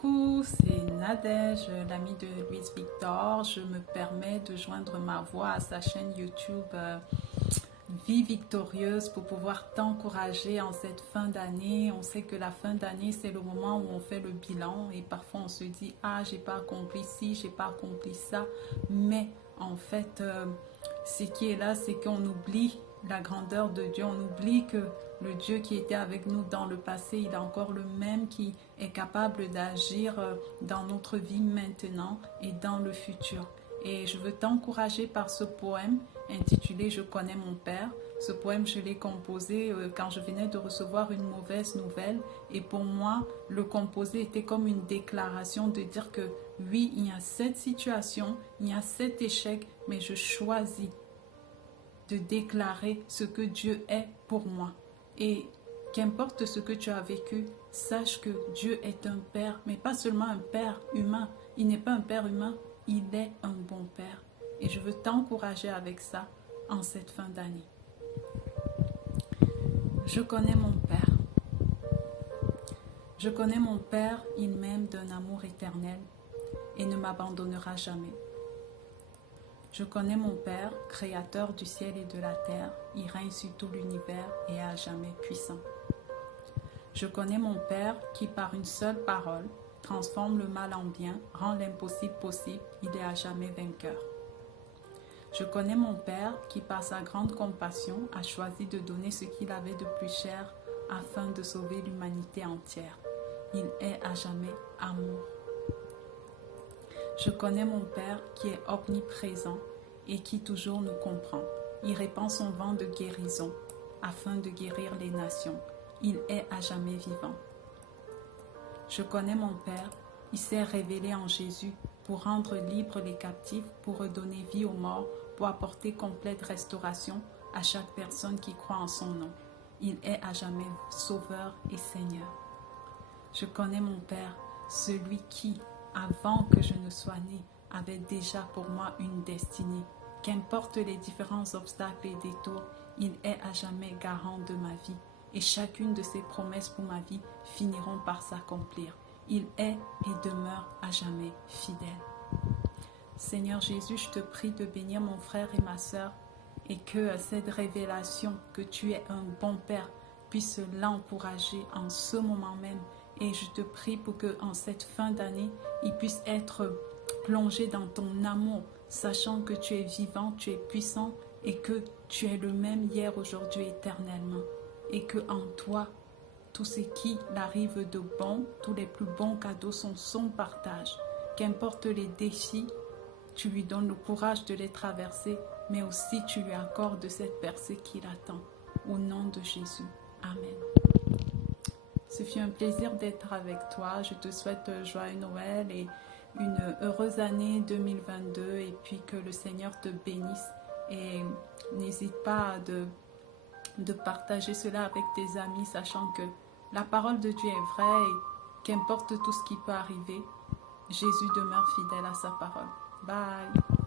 Coucou, c'est Nadège, l'amie de Louise Victor. Je me permets de joindre ma voix à sa chaîne YouTube Vie Victorieuse pour pouvoir t'encourager en cette fin d'année. On sait que la fin d'année, c'est le moment où on fait le bilan et parfois on se dit « Ah, j'ai pas accompli ci, j'ai pas accompli ça. » Mais en fait, ce qui est là, c'est qu'on oublie la grandeur de Dieu. On oublie que le Dieu qui était avec nous dans le passé, il est encore le même qui est capable d'agir dans notre vie maintenant et dans le futur. Et je veux t'encourager par ce poème intitulé « Je connais mon Père ». Ce poème, je l'ai composé quand je venais de recevoir une mauvaise nouvelle. Et pour moi, le composer était comme une déclaration de dire que oui, il y a cette situation, il y a cet échec, mais je choisis de déclarer ce que Dieu est pour moi. Et qu'importe ce que tu as vécu, sache que Dieu est un Père, mais pas seulement un Père humain. Il n'est pas un Père humain, il est un bon Père. Et je veux t'encourager avec ça en cette fin d'année. Je connais mon Père. Je connais mon Père, il m'aime d'un amour éternel et ne m'abandonnera jamais. Je connais mon Père, créateur du ciel et de la terre, il règne sur tout l'univers et est à jamais puissant. Je connais mon Père qui par une seule parole transforme le mal en bien, rend l'impossible possible, il est à jamais vainqueur. Je connais mon Père qui par sa grande compassion a choisi de donner ce qu'il avait de plus cher afin de sauver l'humanité entière. Il est à jamais amour. Je connais mon Père qui est omniprésent et qui toujours nous comprend. Il répand son vent de guérison afin de guérir les nations. Il est à jamais vivant. Je connais mon Père, il s'est révélé en Jésus pour rendre libres les captifs, pour redonner vie aux morts, pour apporter complète restauration à chaque personne qui croit en son nom. Il est à jamais Sauveur et Seigneur. Je connais mon Père, celui qui, avant que je ne sois né, avait déjà pour moi une destinée. Qu'importe les différents obstacles et détours, il est à jamais garant de ma vie. Et chacune de ses promesses pour ma vie finiront par s'accomplir. Il est et demeure à jamais fidèle. Seigneur Jésus, je te prie de bénir mon frère et ma sœur et que cette révélation que tu es un bon Père puisse l'encourager en ce moment même. Et je te prie pour qu'en cette fin d'année, il puisse être plongé dans ton amour, sachant que tu es vivant, tu es puissant et que tu es le même hier, aujourd'hui, éternellement. Et que en toi, tout ce qui arrive de bon, tous les plus bons cadeaux sont son partage. Qu'importe les défis, tu lui donnes le courage de les traverser, mais aussi tu lui accordes cette percée qu'il attend. Au nom de Jésus. Amen. Ce fut un plaisir d'être avec toi. Je te souhaite joyeux Noël et une heureuse année 2022 et puis que le Seigneur te bénisse. Et n'hésite pas de partager cela avec tes amis, sachant que la parole de Dieu est vraie et qu'importe tout ce qui peut arriver, Jésus demeure fidèle à sa parole. Bye!